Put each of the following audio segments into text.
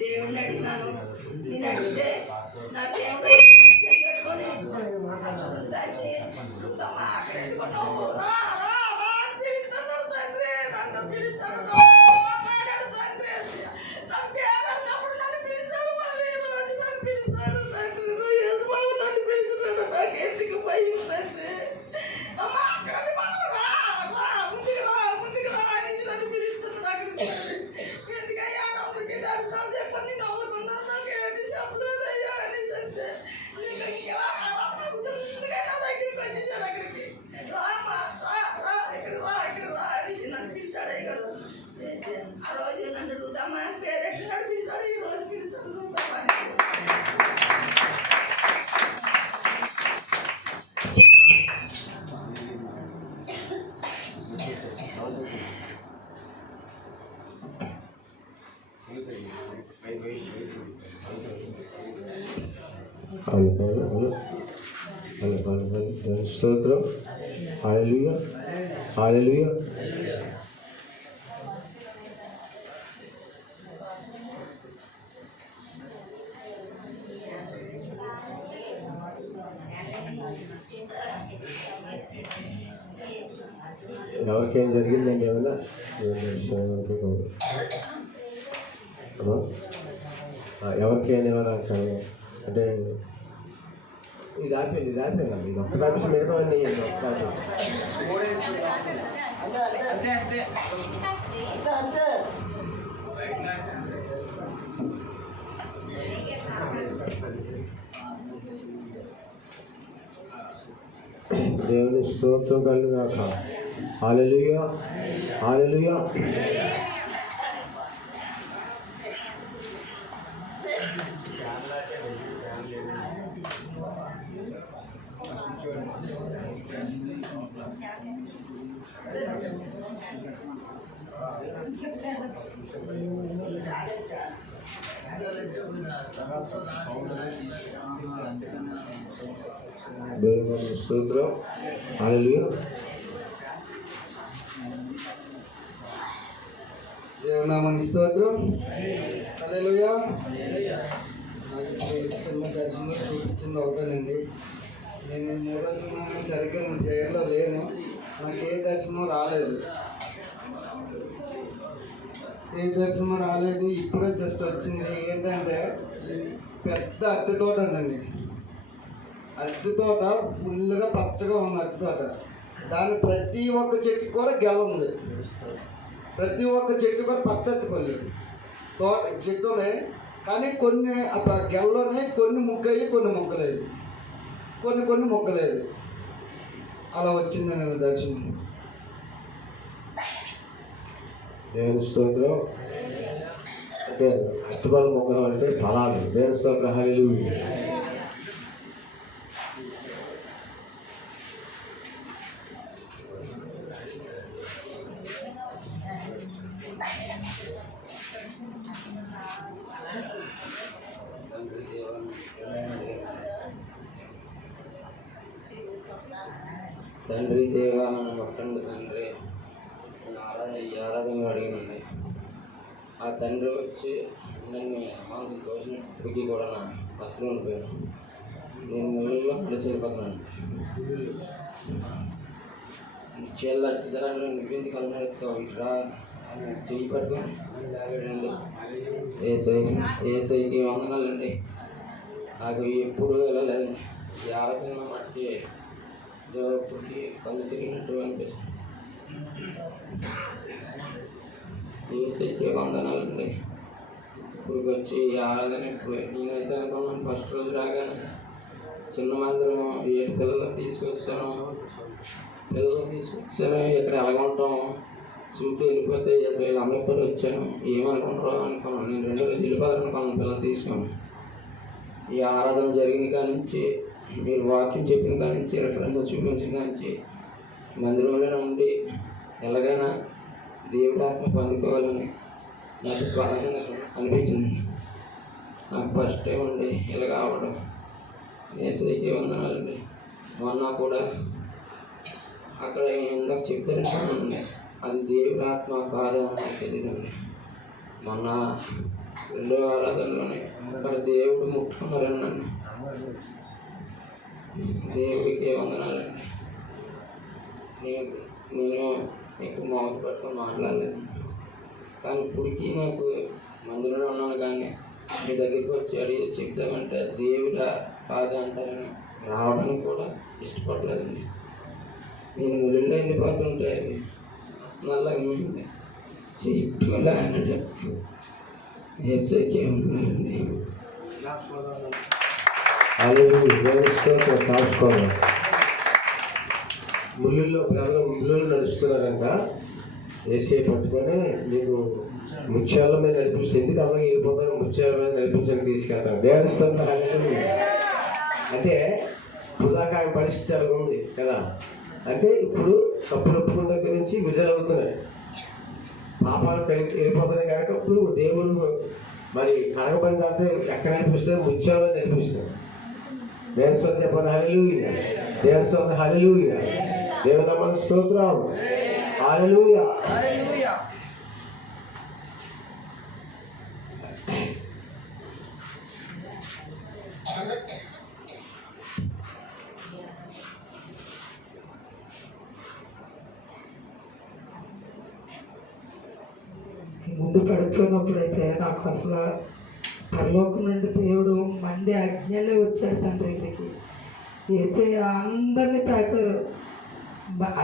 దేవుణ్ణి అడిగినాను. నేను అడిగితే నాకేం ఆ రోజు నన్ను రుద్దామా పేరెంట్ నడిపించాడు, ఈ రోజు పిలిచాడు రుద్దామా. స్తోత్రం. హల్లెలూయా, హల్లెలూయా. ఎవరికేం జరిగిందండి? ఏమన్నా ఎవరికైనా ఏమైనా అంటే ఇది ఆపేయండి, ఇది ఆపేయండి. ఇది ఒక్క ఆపేసి మిగతా అన్నీ దేవుని స్తోత్రం కలుగుగాక. హల్లెలూయా, హల్లెలూయా. దేవుని స్తోత్రం. హల్లెలూయా. దేవునామని స్తోత్రం. హల్లెలూయా. చిన్న దర్శనం చూపించింది ఒకటేనండి. నేను 3 రోజులు సరిగ్గా జైల్లో లేను. నాకు ఏ దర్శనం రాలేదు, ఇప్పుడే జస్ట్ వచ్చింది. ఏంటంటే పెద్ద అరటి తోట ఉందండి. అరటి తోట ఫుల్గా పచ్చగా ఉంది. అరటి తోట దాని ప్రతి ఒక్క చెట్టు కూడా గెల ఉంది. ప్రతి ఒక్క చెట్టు కూడా పచ్చటి పళ్ళు తోట చెట్టునే. కానీ కొన్ని గెల్లోనే కొన్ని ముగ్గయ్యి, కొన్ని ముగ్గలేదు, కొన్ని ముగ్గలేదు. అలా వచ్చింది నేను దర్శనం. దేవుని స్తోత్రం. అంటే అట్టుబడి మొక్కలు అంటే ఫలాలు. దేవుని స్తోత్రం. హల్లెలూయా. తండ్రి దేవా మన మొట్టండి తండ్రి ఆరాధన అడిగినండి. ఆ తండ్రి వచ్చి నన్ను మాకు తోసినప్పటికీ కూడా నా పక్కన ఉండిపోయాను. నేను ముళ్ళలో కలిసిపోతున్నాను. చేయాలి అట్టుదరాలు నివ్వింది కలనెత్తో ఇట్రా చెయ్యి పట్టుకొని లాగాడండి. ఏసైకి వందనాలండి. నాకు ఎప్పుడు వెళ్ళలేదండి. ఈ ఆరోగ్యంగా మట్టి పుట్టి కళ్ళు తిరిగినట్టు అనిపిస్తుంది. ఏసైకి వందనాలండి. ఇప్పుడు వచ్చి ఆరాధన ఇప్పుడు నేనైతే అనుకున్నాను ఫస్ట్ రోజు రాగానే చిన్న మందిరం 7 పిల్లలు తీసుకొచ్చాను. ఇక్కడ ఎలాగుంటాము చూపు వెళ్ళిపోతే వీళ్ళు అమ్మపడి వచ్చాను. ఏమనుకుంటారో అనుకున్నాను. నేను 2 రోజులు వెళ్ళిపోవాలనుకున్నాను పిల్లలు తీసుకుని. ఈ ఆరాధన జరిగిన కాడి నుంచి, మీరు వాక్యం చెప్పిన కాడి నుంచి, రెఫరెన్స్ చూపించిన కాడి నుంచి మందిరంలోనే ఉండి ఎలాగైనా దేవుడి ఆత్మ పొందుకోవాలని నాకు బాగా అనిపించింది. నాకు ఫస్ట్ టైం అండి ఇలాగ అవ్వడం. ఏసైకే వందనాలండి. మొన్న కూడా అక్కడ ఇందాక చెప్తారండి, అది దేవుడి ఆత్మ కాదు అని నాకు తెలియదండి. మొన్న 2వ ఆరాధనలోనే అక్కడ దేవుడు ముట్టుకున్నారండి నన్ను. దేవుడికి వందనాలండి. నేను ఎక్కువ మౌత్ పట్టుకొని మాట్లాడలేదు, కానీ ఇప్పటికీ నాకు మందిరంలో ఉన్నాను కానీ మీ దగ్గరికి వచ్చి అడిగి చెప్తామంటే దేవుడా కాదు అంటారని రావడానికి కూడా ఇష్టపడలేదండి. నేను ముళ్ళలో ఎండిపోతుంటే నల్లగా చెట్టులా అన్నట్టు ఎస్ఐకే ఉంటున్నారండి. కాల్చుకోవాలి. ముళ్ళు నడుస్తున్నారంట. ఏసీ పట్టుకొని నీకు ముత్యాల మీద నడిపిస్తే ఎందుకు అమ్మాయి వెళ్ళిపోతాను, ముత్యాల మీద నడిపించడానికి తీసుకెళ్తాను. దేవస్థానం అంటే పుదాక ఆయన పరిస్థితి అలాగ ఉంది కదా. అంటే ఇప్పుడు తప్పులు ఒప్పుకున్న దగ్గర నుంచి విడుదల అవుతున్నాయి, పాపాలు వెళ్ళిపోతున్నాయి కనుక ఇప్పుడు దేవుడు మరి కనకపని అంటే ఎక్కడ నడిపిస్తారు, ముత్యాల మీద నడిపిస్తారు. దేవస్థానం చెప్పండి హల్లెలూయా, దేవస్థానం హల్లెలూయా, దేవుని స్తోత్రం హల్లెలూయా. ముందు పడిపోయినప్పుడైతే నాకు అసలు పరలోకం నుండి దేవుడు మండే అజ్ఞలే వచ్చాడు తండ్రి దగ్గరికి. వేసే అందరినీ తాకారు.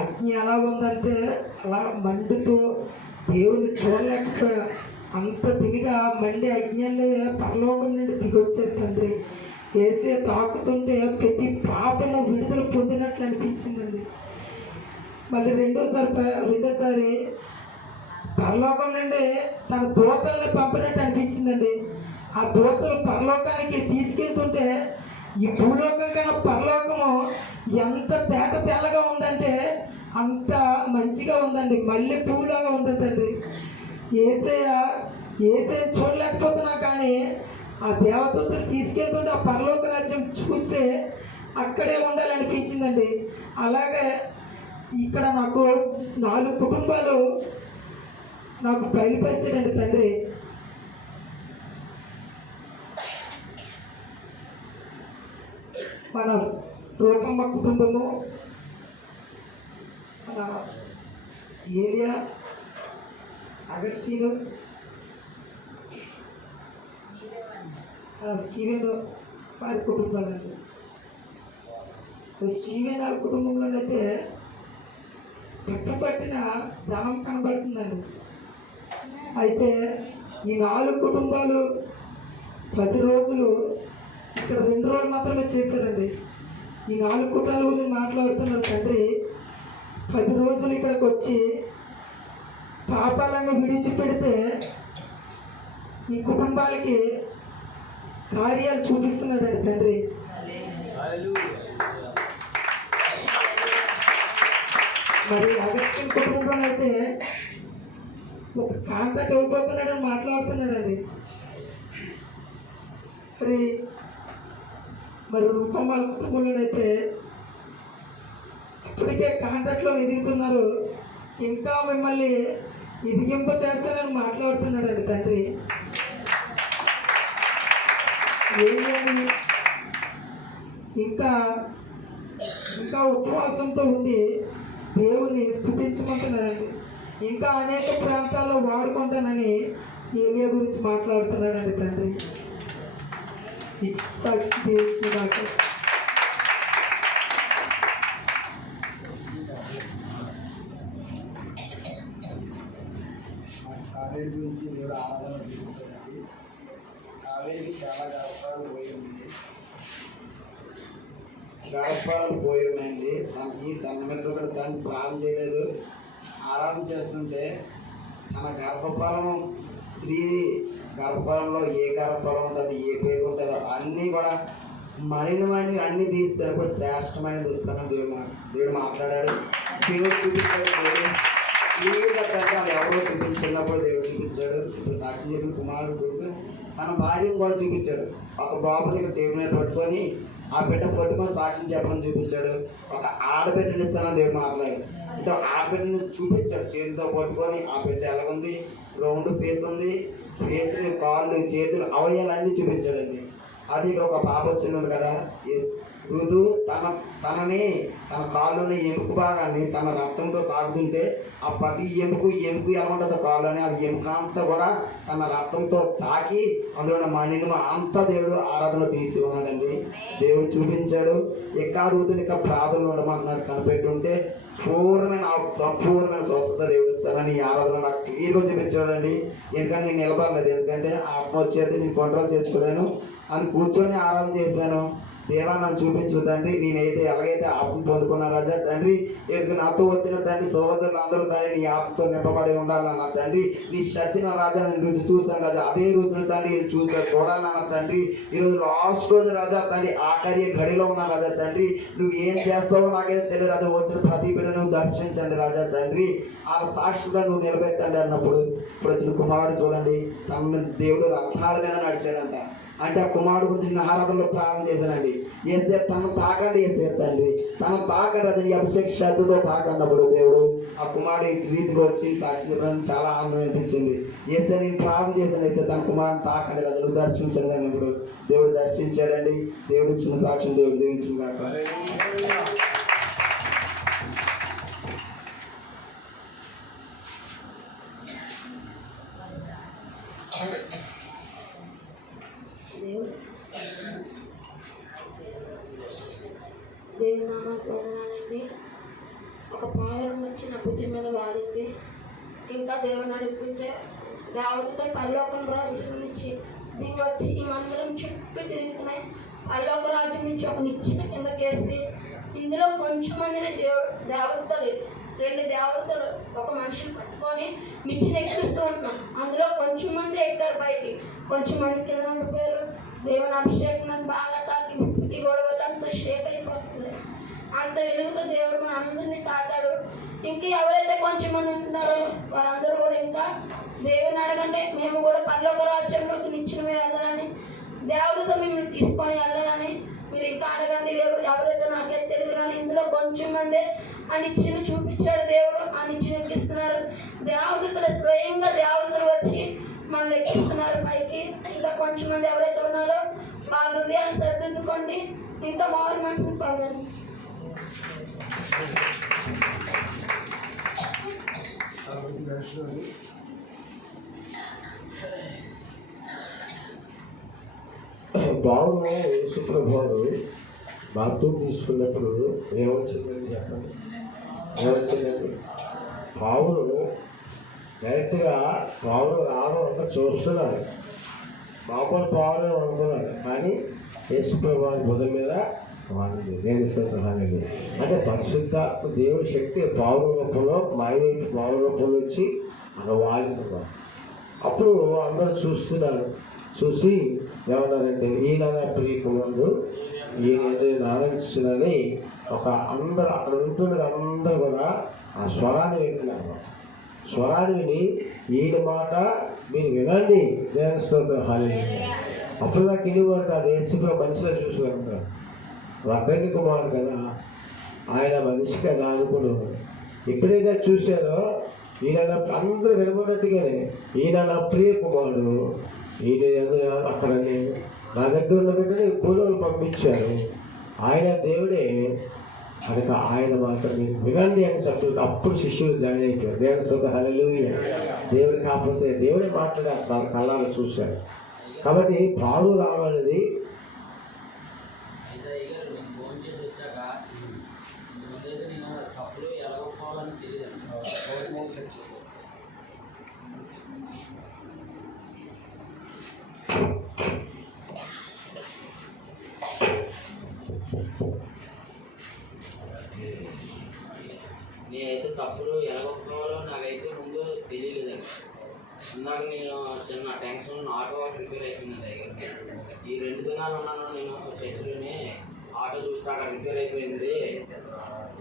అగ్ని ఎలా ఉందంటే అలా మండుతూ దేవుడిని చూడలేకపోయా. అంత తిరిగా మండే అజ్ఞలే పరలోకం నుండి దిగొచ్చారు తండ్రి. వేసే తాకుతుంటే ప్రతి పాపము విడుదల పొందినట్లు అనిపించిందండి. మళ్ళీ రెండోసారి పరలోకం నుండి తన దూతల్ని పంపినట్టు అనిపించిందండి. ఆ దూతలు పరలోకానికి తీసుకెళ్తుంటే ఈ భూలోకం కన్నా పరలోకము ఎంత తెల్లగా ఉందంటే అంత మంచిగా ఉందండి. మళ్ళీ పూలాగా ఉందండి. ఏసే చూడలేకపోతున్నా కానీ ఆ దేవదూతలు తీసుకెళ్తుంటే ఆ పరలోక రాజ్యం చూస్తే అక్కడే ఉండాలనిపించిందండి. అలాగే ఇక్కడ నాకు 4 కుటుంబాలు నాకు బయలుపరిచాడండి తండ్రి. మన రూపమ్మ కుటుంబము, మన ఏలియా, అగస్టీను, స్టీవెన్ వారి కుటుంబాలండి. స్టీవెన్ వారి కుటుంబంలోనైతే పట్టిన ధనం కనబడుతుందండి. అయితే ఈ 4 కుటుంబాలు 10 రోజులు ఇక్కడ 2 రోజులు మాత్రమే చేశారండి. ఈ 4 కుటుంబాల గురించి మాట్లాడుతున్నారు తండ్రి. 10 రోజులు ఇక్కడికి వచ్చి పాపాలను విడిచిపెడితే ఈ కుటుంబాలకి కార్యాలు చూపిస్తున్నాడండి తండ్రి. మరి అగస్టిన్ కుటుంబంలో అయితే ఒక కాంటాక్ట్ అయిపోతున్నాడని మాట్లాడుతున్నాడండి. మరి రూపం వాళ్ళ కుటుంబంలో అయితే ఇప్పటికే కాంటాక్ట్లో ఎదుగుతున్నారు, ఇంకా మిమ్మల్ని ఎదిగింప చేస్తానని మాట్లాడుతున్నాడండి తండ్రి. ఏమని ఇంకా ఉపవాసంతో ఉండి దేవుని స్థుతించమంటున్నాడండి. ఇంకా అనేక ప్రాంతాల్లో వాడుకుంటానని ఏలియా గురించి మాట్లాడుతున్నాడండి తండ్రి. సాక్షి నాకు కావేరి గురించి దేవుడు ఆరాధన చూపించాడండి. కావేరికి చాలా గర్భాలు పోయి ఉన్నాయండి. తన మీద కూడా దాన్ని ప్రాణం చేయలేదు. ఆరాధన చేస్తుంటే తన గర్భఫలం, స్త్రీ గర్భఫలంలో ఏ గర్భఫలం ఉంటుంది, ఏ పేరు ఉంటుందో అన్నీ కూడా మలినమైనవి అన్నీ తీస్తారు, కూడా శ్రేష్టమైనది ఇస్తానని దేవుడు మాట్లాడాడు. దేవుడు చూపిస్తాడు. తండ్రి అది ఎవరో చూపించినప్పుడు దేవుడు చూపించాడు. ఇప్పుడు సాక్షి చెప్పిన కుమారుడు కొడుకు తన భార్యను కూడా చూపించాడు. ఒక బాబుని దేవుడి మీద పట్టుకొని ఆ బిడ్డను పట్టుకొని సాక్షిని చెప్పడం చూపించాడు. ఒక ఆడబిడ్డని ఇస్తానని దేవుడు మాట్లాడాడు. అంటే ఒక ఆడబిడ్డని చూపించాడు, చేతితో పట్టుకొని ఆ బిడ్డ ఎలాగుంది, రౌండ్ ఫేస్ ఉంది, ఫేస్ కాళ్ళు చేతులు అవయవాలన్నీ చూపించాడండి. అది ఇక్కడ ఒక పాప వచ్చింది కదా, ఋతు తన కాళ్ళని ఎముక భాగాన్ని తన రక్తంతో తాకుతుంటే ఆ ప్రతి ఎముక ఎలా ఉంటుందో కాళ్ళని ఆ ఎముక అంతా కూడా తన రక్తంతో తాకి అందులో మణిని అంతా దేవుడు ఆరాధన తీసి ఉన్నాడండి. దేవుడు చూపించాడు. ఇంకా ఋతుని ఇంకా ప్రార్థనలు ఉండమన్నాడు. కనిపెట్టుంటే సంపూర్ణమైన స్వస్థత దేవుడు ఇస్తానని ఈ ఆరాధన నాకు క్లియర్గా చూపించాడండి. ఎందుకంటే నేను నిలబడలేదు, ఎందుకంటే ఆత్మ వచ్చేది నేను కంట్రోల్ చేసుకోలేను అని కూర్చొని ఆరాధన చేశాను. దేవా నన్ను చూపించు తండ్రి, నేనైతే ఎలాగైతే ఆత్మ పొందుకున్నా రాజా తండ్రి, ఏడు నాతో వచ్చిన తండ్రి సోదరులు అందరూ తండ్రి నీ ఆత్మతో నింపబడి ఉండాలన్న తండ్రి. నీ శక్తిని రాజా నేను రుచి చూశాను రాజా, అదే రుచిని తండ్రి చూడాలన్న తండ్రి. ఈరోజు లాస్ట్ రోజు రాజా తండ్రి ఆఖరి గడిలో ఉన్నా రాజా తండ్రి. నువ్వు ఏం చేస్తావో నాకైతే తెలియదు రాజా. వచ్చిన ప్రతి బిడ్డను దర్శించండి రాజా తండ్రి. ఆ సాక్షిగా నువ్వు నిలబెట్టండి అన్నప్పుడు ఇప్పుడు వచ్చిన కుమారుడు చూడండి, తన దేవుడు రథాల మీద నడిచాడంట. అంటే ఆ కుమారుడు గురించి నేను ఆరాధనలో ప్రారంభం చేశానండి. ఏసే తను తాకండి, ఏసే తండ్రి తను తాకండి రాజా. ఈ అభిషేక్ శ్రద్ధతో తాకన్నప్పుడు దేవుడు ఆ కుమారుడు రీతికి వచ్చి సాక్షి చెప్పడం చాలా ఆనందం అనిపించింది. ఏసే నేను ప్రారంభం చేశాను, ఏసే తన కుమారుని తాకండి రాజా, నువ్వు దర్శించండి అన్నప్పుడు దేవుడు దర్శించాడండి. దేవుడు ఇచ్చిన సాక్ష్యం దేవుడు దీవించిన కాక. దేవుని నామానికి వందనాలండి. ఒక పావురం వచ్చి నా భుజం మీద వాడింది. ఇంకా దేవుని అడుగుతుంటే దేవతతో పరలోకం రాజు నుంచి దిగి వచ్చి ఈ మందిరం చుట్టూ తిరుగుతున్నాయి. పరలోక రాజ్యం నుంచి ఒక నిచ్చిన కిందకేసి ఇందులో కొంచెం అనేది దేవతలు 2 దేవతలు ఒక మనిషిని పట్టుకొని నిచ్చిన ఎక్కిస్తూ ఉంటున్నాం. అందులో కొంచెం మంది ఎక్కారు పైకి, కొంచెం మంది కింద ఉండిపోయారు. దేవుని అభిషేకం నన్ను బాగా తాకి ప్రతి గొడవ అంత షేక్ అయిపోతుంది. అంత వెలుగుతో దేవుడు మన అందరినీ తాకాడు. ఇంకా ఎవరైతే కొంచెం మంది ఉంటున్నారో వారందరూ కూడా ఇంకా దేవుని అడగండి, మేము కూడా పరలోక రాజ్యంలోకి నిచ్చిన వెళ్ళాలని, దేవతతో మిమ్మల్ని తీసుకొని వెళ్ళాలని మీరు ఇంకా అడగండి. దేవుడు ఎవరైతే నాకైతే తెలియదు కానీ ఇందులో కొంచెం మంది ఆ నిచ్చిన చూపించాడు దేవుడు. ఆ నిచ్చిన ఎక్కిస్తున్నారు దేవతలు, స్వయంగా దేవతలు వచ్చి మనల్ని ఎక్కిస్తున్నారు పైకి. ఇంకా కొంచెం మంది ఎవరైతే ఉన్నారో వాళ్ళ హృదయాన్ని సరిదిద్దుకోండి, ఇంకా మారు మనసుని పడండి. బావును యేసుప్రభువారు బాప్తిసం తీసుకున్నప్పుడు ఏమొచ్చిందని చెప్పండి, ఏమొచ్చిందండి? పావులు డైరెక్ట్గా పావులు రావడం అంతా చూస్తున్నాడు, మామూలు పావులు అనుకున్నాడు. కానీ యేసుప్రభువారి బుధం మీద వాడింది. నేను సహాయం అంటే పరిశుద్ధ దేవుడి శక్తి పావుల రూపంలో మాయవైపు పావుల రూపంలో వచ్చి అక్కడ వాడుతున్నారు. అప్పుడు అందరూ చూస్తున్నారు. చూసి ఏమన్నారంటే ఈయన ప్రియ కుమారుడు, ఈయన ఆనందిస్తుందని ఒక అందరూ అక్కడ ఉంటున్న అందరూ కూడా ఆ స్వరాన్ని వింటున్నారు. స్వరాన్ని విని ఈయన మాట మీరు వినండి, దేవుని స్తోత్రం హల్లెలూయా. అప్పుడు నాకు ఇనివారు కాదు, యేసుప్రభు మనిషిలో చూసుకుంటారు. వర్ధకి కుమారుడు కదా, ఆయన మనిషి కదా అనుకున్నాడు. ఎప్పుడైతే చూశారో ఈయన అందరూ వినబడినట్టుగానే ఈయన నా ప్రియ కుమారుడు, ఈయన అక్కడ నా దగ్గర ఉన్న బిడ్డని పూలను పంపించారు, ఆయన దేవుడే కనుక ఆయన మాట మీరు వినండి అని చెప్తుంది. అప్పుడు శిష్యులు జాయిన్ అయిపోయారు. దేవుని స్తోత్రం హల్లెలూయా. దేవుడు కాకపోతే దేవుడే మాట్లాడారు, తన కళ్ళాలు చూశారు. కాబట్టి పాలు రావనేది నేనైతే తప్పులు ఎలాగొప్పుకోవాలో నాకైతే ముందు తెలియలేదండి. ఇందాక నేను చిన్న టెన్షన్ ఆటో రిపేర్ అయిపోయింది దగ్గర. ఈ 2 దినాలు ఉన్నాను నేను చర్చిలోనే. ఆటో చూస్తే అక్కడ రిపేర్ అయిపోయింది,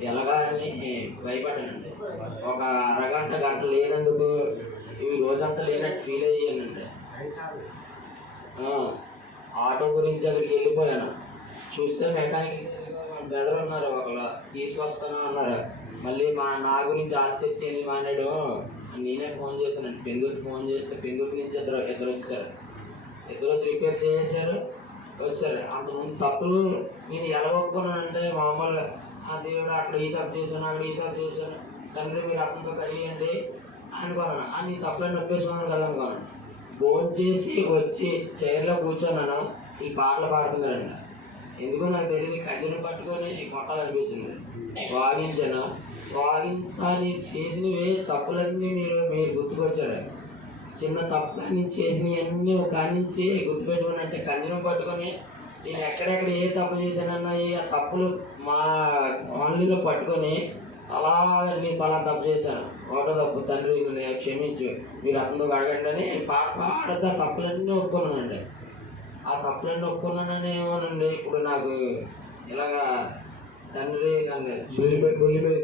ఎలాగా అని భయపడ్డానండి. ఒక అరగంట గంట లేనందుకు ఇవి రోజంతా లేనట్టు ఫీల్ అయ్యానండి. ఆటో గురించి అక్కడికి వెళ్ళిపోయాను. చూస్తే మెకానిక్ బ్రదర్ ఉన్నారు, ఒకళ్ళు తీసుకొస్తాను అన్నారు. మళ్ళీ నా గురించి ఆర్చేసి ఎందుకు మాట్లాడు, నేనే ఫోన్ చేశానండి. పెందుకు ఫోన్ చేస్తే పెందుకు నుంచి ఇద్దరు వచ్చారు. ఇద్దరు వచ్చి రిపేర్ చేశారు, వచ్చారు. అంతకుముందు తప్పులు నేను ఎలా ఒప్పుకున్నానంటే మామూలుగా ఆ దేవుడు అక్కడ ఈ తప్పు చేశాను, అక్కడ ఈ తప్పు చేశాను, తండ్రి మీరు అతనితో కలిగండి అనుకున్నాను. నీ తప్పులను నొప్పేసుకున్నాను కదా అనుకున్నాను. ఫోన్ చేసి వచ్చి చైర్లో కూర్చొన్నాను. ఈ పాటలు పాడుతున్నారండి. ఎందుకో నాకు తెలియదు, కజ్జను పట్టుకొని కొట్టాలనిపించింది. వాగించాను. నేను చేసినవి తప్పులన్నీ మీరు గుర్తుకొచ్చారు. చిన్న తప్పు నేను చేసినవన్నీ ఒక నుంచి గుర్తుపెట్టుకుని అంటే కజ్జనం పట్టుకొని నేను ఎక్కడెక్కడ ఏ తప్పు చేశానన్నా ఆ తప్పులు మా ఆన్లైన్లో పట్టుకొని అలా నేను పలా తప్పు చేశాను, ఒకటో తప్పు తండ్రి క్షమించు, మీరు అతనితో అడగండి అని పాడతా తప్పులన్నీ ఒప్పుకున్నానండి. ఆ తప్పులన్నీ ఒప్పుకున్నానని ఏమోనండి. ఇప్పుడు నాకు ఇలాగా తండ్రి నన్ను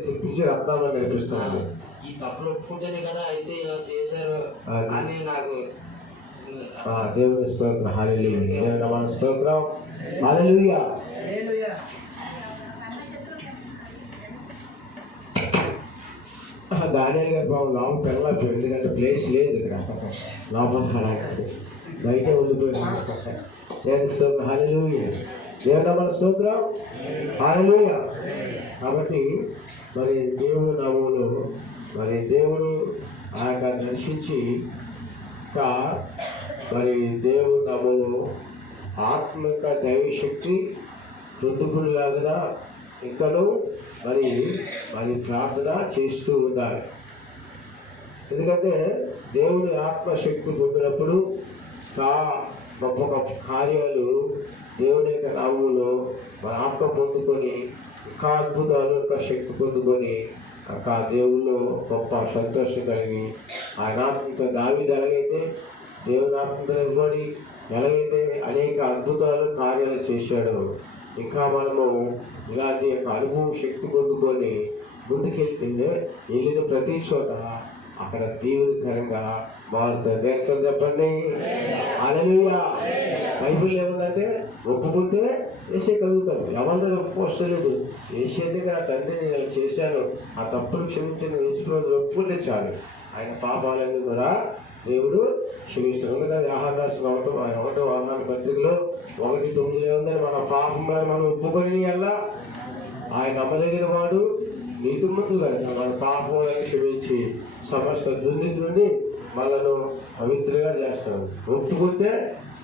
తెప్పించి రక్తాలను నేర్పిస్తున్నాను. ఈ తప్పులు ఒప్పుకుంటేనే కదా అయితే ఇలా చేశారు అని నాకు దేవుని స్తోత్రం. హల్లెలూయా. దేవుని నామమునకు స్తోత్రం. హల్లెలూయా. దానియేలు గారు బాబు లోపల వెళ్ళచ్చు, ఎందుకంటే ప్లేస్ లేదు ఇక్కడ లోపల, బయట ఉండిపోయింది. దేవుని స్తోత్రం. హల్లెలూయా. దేవుని నామమునకు స్తోత్రం. హల్లెలూయా. కాబట్టి మరి దేవుని నామములో మరి దేవుడు ఆయన దర్శించి మరి దేవుని నామములో ఆత్మిక దైవశక్తి పొందుకునేలాగా ఇంకను మరి ప్రార్థన చేస్తూ ఉండాలి. ఎందుకంటే దేవుని ఆత్మశక్తి పొందినప్పుడు గొప్ప గొప్ప కార్యాలు దేవుని యొక్క నామములో మన ఆత్మ పొందుకొని ఇంకా అద్భుతాలు యొక్క శక్తి పొందుకొని ఆ దేవుల్లో గొప్ప సంతోషం కలిగి ఆయన ఆత్మతో దావీదు ఎలాగైతే దేవుని ఆత్మతో నిలబడి ఎలాగైతే అనేక అద్భుతాలు కార్యాలు చేశాడు, ఇంకా మనము ఇలాంటి యొక్క అనుభవం శక్తి పొందుకొని ముందుకెళ్తే వెళ్ళిన ప్రతి చోట అక్కడ దీవునికరంగా మారుతుంది. దేశం చెప్పండి. హల్లెలూయా. బైబిల్ ఏముందంటే ఒప్పుకుంటే వేసే కలుగుతారు. ఎవరిని ఒప్పుకోవలేదు. వేసే దగ్గర తండ్రి నేను చేశాను, ఆ తప్పులు క్షమించిన వేసుకోవడం ఒప్పుకుంటే చాలు, ఆయన పాపాలన్నీ కూడా దేవుడు క్షమిస్తాడు. ఆహారాశం అవటం ఆయన 1వ వర్ణాల పత్రికలో 1:9 ఏముందని మన పాపం మనం ఒప్పుకొని అలా ఆయన నమ్మదగిన వాడు నీతిమంతుడు కనుక మన పాపములను క్షమించి సమస్త దుర్నీతి నుండి మనను పవిత్రంగా చేస్తాడు. ఒప్పుకుంటే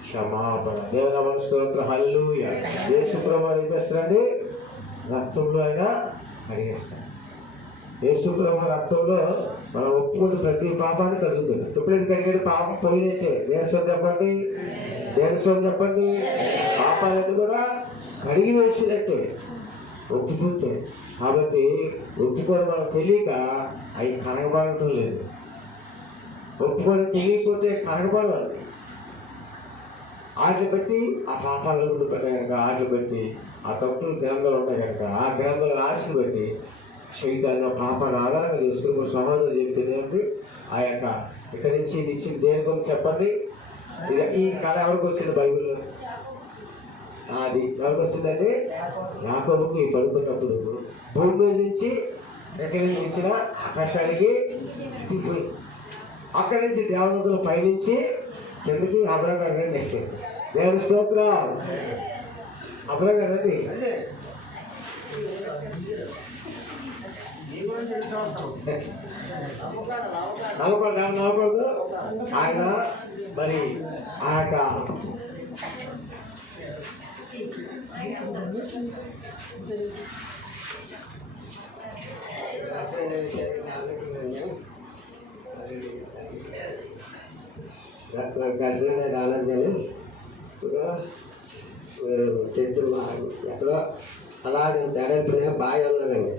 క్షమాపణ. దేవుని నామమునకు స్తోత్రం. హల్లెలూయా. యేసు ప్రభువు ఏం చేస్తాడండి? రక్తంలో ఆయన కడిగేస్తాడు. యేసు ప్రభువు రక్తంలో మనం ఒప్పుకుంటే ప్రతి పాపాన్ని కలుగుతుంది. ఎప్పుడైనా కడిగాడు పాపం పోయినట్టే. దేనిసోని చెప్పండి, దేనిసోని చెప్పండి. పాపాలన్నీ కూడా కడిగి వేసినట్టే ఒప్పుకుంటే. కాబట్టి ఒప్పుకొని మనం తెలియక అవి కనగబడటం లేదు. ఒప్పుకొని తెలియకపోతే కనగబడాలి. ఆటలు బట్టి ఆ పాపాలు పెట్టాయి కనుక, ఆటలు బట్టి ఆ తప్పులు గ్రంథాలు ఉంటాయి కనుక, ఆ గ్రంథాల ఆశలు బట్టి శైతాన్ని పాపాన్ని ఆధారంగా చేసుకుని సమాజం చెప్తుంది. ఆ యొక్క ఇక్కడి నుంచి ఇచ్చింది దేని గురించి చెప్పండి. ఇక ఈ కళ ఎవరికి వచ్చింది బైబిల్లో? అది ఎవరికి వచ్చిందంటే యాకోబుకి పడుకున్నప్పుడు భూమి మీద నుంచి ఎక్కడి నుంచి ఇచ్చిన ఆకాశానికి తిప్పు, అక్కడి నుంచి దేవదూతలు పైనుంచి కిందకి అబ్రహం రండి. దేవుని స్తోత్రం. అబ్రహం రండి. నవ్వకూడదు. ఆయన మరి ఆ యొక్క గడిచిన ఆనందాన్ని చెట్టు ఎక్కడో అలాగే తడైపోయిన బావి ఉన్నదండి.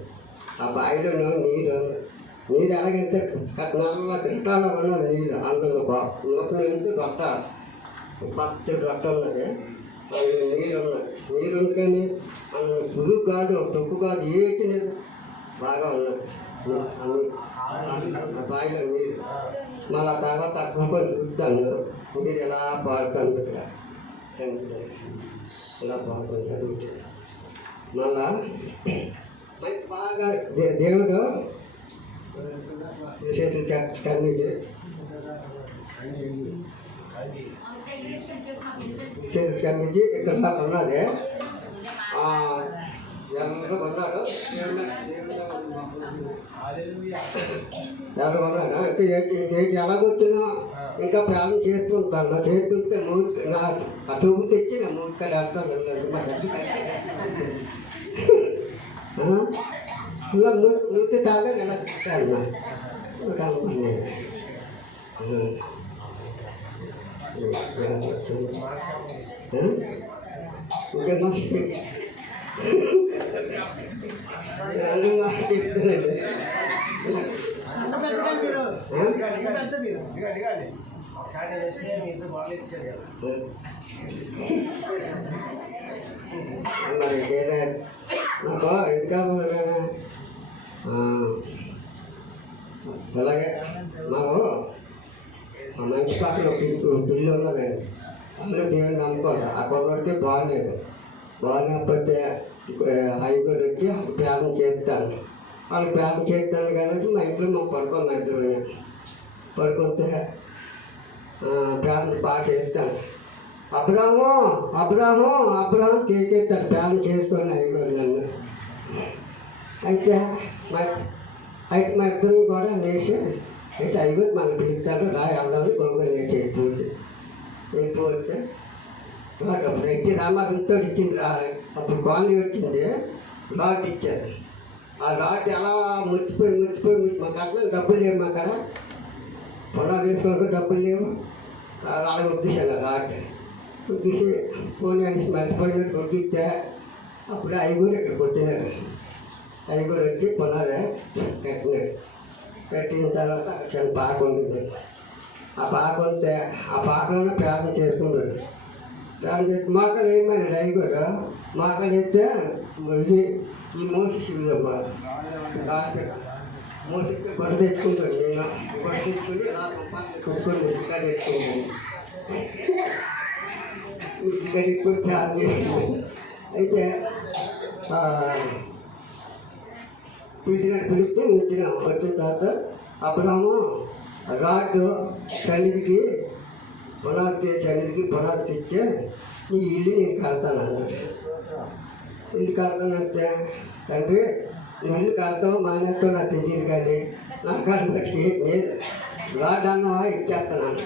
ఆ బావిలో నీరు ఎలాగైతే నల్ల కృష్ణాలో ఉన్నది నీళ్ళు. అందులో లోపల నుంచి రొట్ట పచ్చడి రొట్ట ఉన్నది. నీరు ఉన్నది. నీరు ఉంది కానీ పురుగు కాదు, తొక్కు కాదు, ఏటి బాగా ఉన్నది అన్ని బాగా నీరు మళ్ళీ తర్వాత తక్కువ చూస్తాను మీరు ఎలా పాడుతాను ఇలా పాడుకుంటారు మళ్ళా బాగా దేవుడు చేతులు కమ్మిది చేతులు కమ్మిది ఇక్కడ ఉన్నది ఎవరు కొన్నాడు ఎవరు కొన్నాడు ఇంకా ఎలాగొచ్చినా ఇంకా ప్రాణం చేసుకుంటాను చేసుకుంటే ఆ టూపు తెచ్చి నా మూర్ఖ డాక్టర్ ఇలా మూర్తి తాగా ఎలా తిట్టాను ఇంకేమో చెప్తున్నాడు మరి నాకు ఇంకా అలాగే మాకు మంచి పక్కన పిల్లి ఉన్నదండి అందులో దేవుని నమ్ముకోండి అక్కడ వరకే బాగలేదు బాగాలేకపోతే ఐదుగురు వచ్చి ప్రార్థన చేస్తాను వాళ్ళు ప్రార్థన చేస్తాను కాబట్టి మా ఇంట్లో మాకు పడుకున్నాం ఇద్దరు పడుకుంటే ప్రార్థన బాగా చేస్తాను అబ్రాహం చేసేస్తాడు ప్రార్థన చేసుకొని ఐదుగురు నన్ను అయితే మా ఇద్దరు కూడా నేసి అయితే ఐదుగురు మనకు పిలుస్తాడు వెళ్దామని గొప్ప నేసి వెళ్ళిపోతే అప్పుడు ఎక్కి రామారంతో ఇచ్చింది అప్పుడు కాలనీ వచ్చింది లాట్ ఇచ్చారు ఆ లాట్ ఎలా ముచ్చిపోయి మాకు అట్లా డబ్బులు లేవు మా కాడ పొలాలు తీసుకోవడం డబ్బులు లేవు అలా ఉద్దేశాను లాట్ ఉద్దేశి ఫోన్ అనేసి మర్చిపోయినట్టు ఉద్దిస్తే అప్పుడు ఐదుగురు ఇక్కడికి వచ్చినారు ఐదుగురు వచ్చి పొలాలే కట్టినాడు కట్టిన తర్వాత చాలా పాక ఉండేది ఆ పాక ఉంటే ఆ పాకలోనే ప్రార్థన చేసుకుంటాడు ప్రార్థన చేసి మోకాలు ఏమైనా ఐదుగురు మోకాలు వేస్తే ఇది ఈ మోసి శివుదమ్మ మోసిస్తే గొడవ తెచ్చుకుంటాడు నేను గొడవ తెచ్చుకుని కుట్టుకొని ఇంటికాడ తెచ్చుకుంటాను ఇంటికాడ తెచ్చుకొని ప్రార్థన చేసుకుంటాను అయితే పిలిస్తే వచ్చిన తర్వాత అబ్రాము రాడ్ సన్నిధికి పునాది తెచ్చే నీ ఇల్లు నేను కడతాను అన్నాడు ఇల్లు కడతానంటే తండ్రి నువ్వు ఇల్లు కడతావు మానేస్తావు నాకు తెలియదు కానీ నాకు కాబట్టి నేను రాడ్ అన్నవా ఇచ్చేస్తున్నాను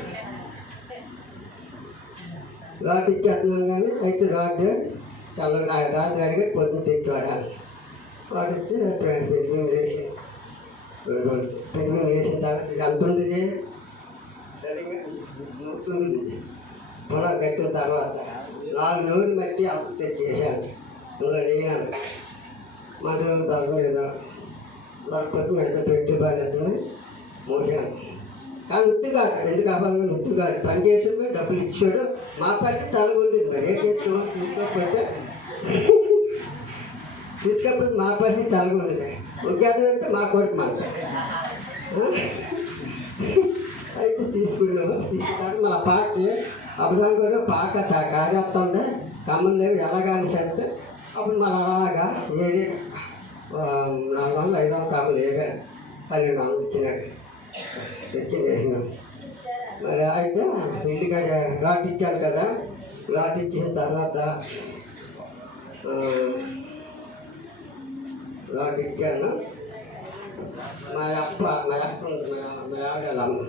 రాడ్ ఇచ్చేస్తున్నాను కానీ అయితే రాడ్ చాలా రాత్రి అడిగి పొద్దున్న తెచ్చేవాడాలి వాడు వచ్చి పెయింటింగ్ వేసి పెయింటింగ్ వేసిన తర్వాత ఎంత ఉంది నూరుతుంది పొలం కట్టిన తర్వాత 4 రోజులు మట్టి అంత తెచ్చేసాను ఇలా వేయాలి మన దాని మీద లేకపోతే మీద పెట్టి బాధ్యతని మోసాను కానీ ఉత్తు కాదు ఎందుకు అవ్వాలి ఉత్తు కాదు పని చేసి డబ్బులు ఇచ్చాడు మా పట్టి తలగొండేది మరి ఏం చేస్తున్నాం తీసుకపోతే మా పట్టి తలగొండేది ఉద్యోగం అంటే మా కోటి మాట అయితే తీసుకున్నాము తీసుకున్నాక మా పాకి అబ్రాహం కూడా పాక కార్యస్తుంటే కమ్మలు లేవు ఎలాగాని చెప్తే అప్పుడు మన అలాగా ఏది 400 500 కమ్మలు ఏగా 1200 ఇచ్చినాడు తెచ్చినాం మరి అయితే ఇల్లుగా ఘాట్ ఇచ్చాను కదా ఘాట్ ఇచ్చిన తర్వాత ఘాట్ ఇచ్చాను మా అక్క ఉంది మా ఆవిడమ్మ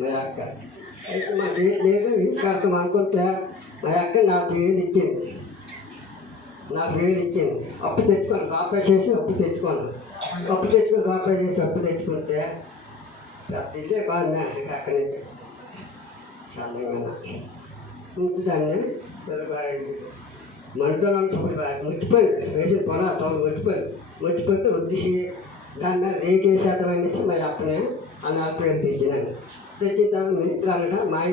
మా అక్క అయితే మా లేదు కడతాం అనుకుంటే మా అక్క 40,000 ఇచ్చింది 40,000 ఇచ్చింది అప్పు తెచ్చుకోను కాపీ చేసి అప్పు తెచ్చుకుని కాపీ చేసి అప్పు తెచ్చుకుంటే పెద్ద ఇల్లే కాదు అక్కడి నుంచి చల్లగా ఉంచుదాన్ని మనతో ముచ్చిపోయింది వేసిన పొలం ముచ్చిపోతే ఉద్దేశి దాని మీద రేట్ శాతం అనేసి మరి అప్పుడే ఆ 40,000 తెచ్చినాను తెచ్చిన తర్వాత మిత్రులు అనగా మాయ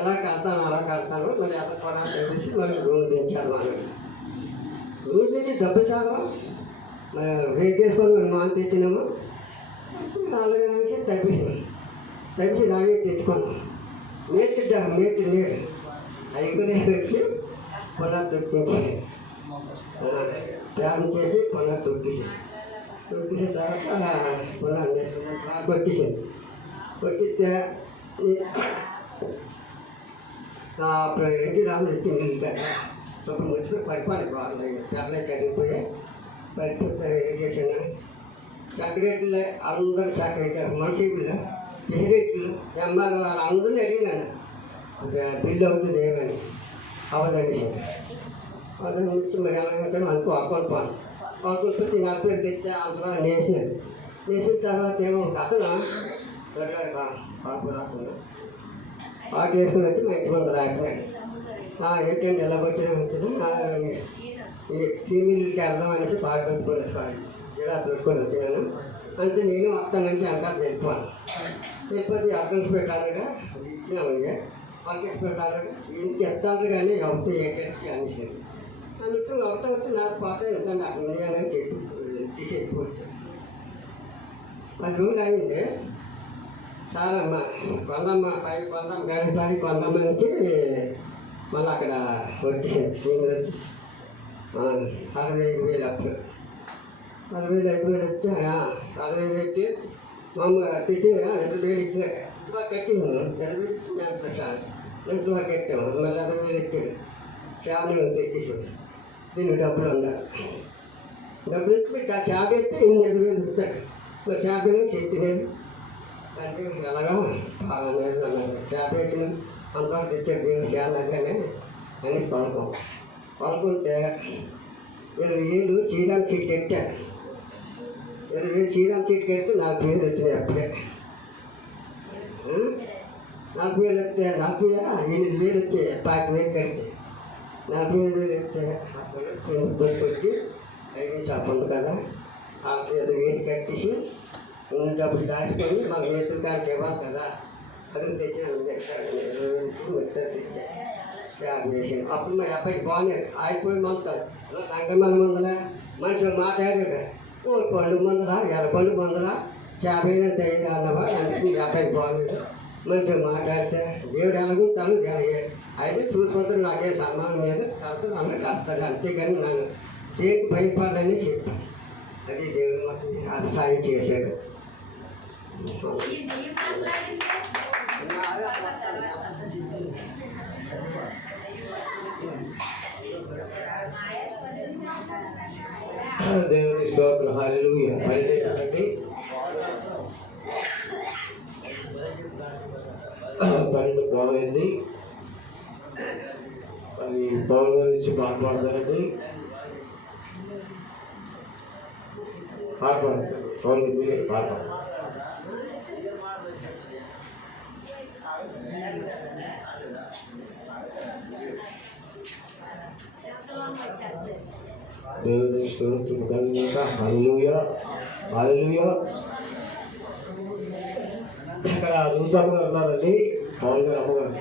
ఎలా కడతాను అలా కడతాను మరి అలా కూడా తెలిసి మరి రూమ్ తెచ్చాను మనం రూమ్ తెచ్చి డబ్బు చాలా రేట్ వేసుకొని మేము మాన తెచ్చినాము. అలాగే తప్పించి రాగి తెచ్చుకున్నాం. మేతి నీరు అయిపోయి పెట్టి పొలా తొక్కించి త్యాగం చేసి పొలా తొక్కేసిన తర్వాత పొలా కొట్టేసాను. కొట్టిస్తే అప్పుడు ఇంటి రాము ఇచ్చింది. ఇంకా అప్పుడు వచ్చి పడిపోయి తెల్లే కరిగిపోయి పడిపోతే ఏం చేశాను, సెక్రటరీలే అందరూ సెక్రటరీ మనుషులు సెక్రటరీలు ఎంఆర్ వాళ్ళందరినీ అడిగినాను బిల్లు అవుతుంది ఏమని అవదని. అదే నుంచి మరి ఎలాగంటే మనకు అకౌంట్ పోతే నా పేరు తెస్తే అందులో నేసిన తర్వాత ఏమో అతను పాటు వేసుకుని వచ్చి మా ఇంటి ముందు రాకపోయాడు. ఏంటంటే ఎలా వచ్చినా వచ్చినా ఈ టీవీలకి వెళ్దాం అనేసి పాట పెట్టుకోలేదు. ఇలా పెట్టుకొని వచ్చాను. అంతే నేను వస్తానంటే అంటారు వెళ్ళిపోను. వెళ్ళిపోతే అడ్రస్ పెట్టాలిగా ఇచ్చినామయ్యా అడ్రస్ పెట్టాలిగా ఇంటికి ఎత్తాలి కానీ అవుతే ఏకెట్కి అనేసి అందుకు అవుతా వచ్చి నాకు పాట వెళ్తాను అక్కడ ఉండాలని చెప్పి తీసేసుకోవచ్చు. 10 రోజులు అయింది. చాలా కొందమ్మ గారి కొందమ్మ నుంచి మళ్ళీ అక్కడ వచ్చేసింది. 65,000 అప్పుడు 65,000 వచ్చి 65,000 ఎత్తి మామూలుగా తెచ్చి 20,000 ఇచ్చిన కట్టిను. 20,000 ఇచ్చి నేను కట్టాము. మళ్ళీ 60,000 ఎత్తాడు. ఫ్యామిలీ తెచ్చేసాడు. దీనికి డబ్బులు ఉండాలి. డబ్బులు ఇచ్చి చేప ఎత్తే 20,000 ఇస్తాడు. మరి చేపలు తెచ్చినాడు అంటే ఎలాగా చేప ఎత్తిన అంతా తెచ్చాడు. దేవుడు చేయాలంటే అని పడుకుంటే 20,000 శ్రీరామ్ సీట్ ఎత్తాను. 20,000 శ్రీరామ్ సీట్కి ఎత్తే 40,000 వచ్చినాయి అప్పుడే. 40,000 వస్తే 8,000 వచ్చాయి. 5,000 కడితే 40,000 వస్తే వచ్చి 5 షాప్ ఉంది కదా 5,000 కట్టేసి ఉన్న డబ్బులు దాచుకొని మాకు రైతుల కాడికి ఇవ్వాలి కదా అది తెచ్చిన చేసాను. అప్పుడు మా అబ్బాయికి బాగున్నారు. ఆగిపోయి మందుతారు సంగమల ముందర మనుషులు మాట్లాడారు. 1 పండు ముందర 20 పండు ముందర 50 తయారు అన్నవా అందుకు మీ అబ్బాయికి బాగున్నారు. మంచిగా మాట్లాడితే దేవుడు ఎలాగుంటాను అయితే చూసుకుంటాను. నాకేం సన్మానం లేదు కడతాను అన్న కడతాడు. అంతేగాని నన్ను దేనికి భయపడాలని చెప్పాను. అది దేవుడు మాకు అది సాయం చేశాడు. దేవుని స్తోత్రం. హల్లెలూయా. పన్నెండు పోయింది. అది పౌరు గురించి మాట్లాడతానండి. పౌరు గురించి మాట్లాడతాను. దేవుని స్తోత్రం కలుగుగాక. హల్లెలూయా హల్లెలూయా. ఇక్కడ రూపమ్మ గారు ఉన్నారండి. పౌల్ గారు అమ్మగారు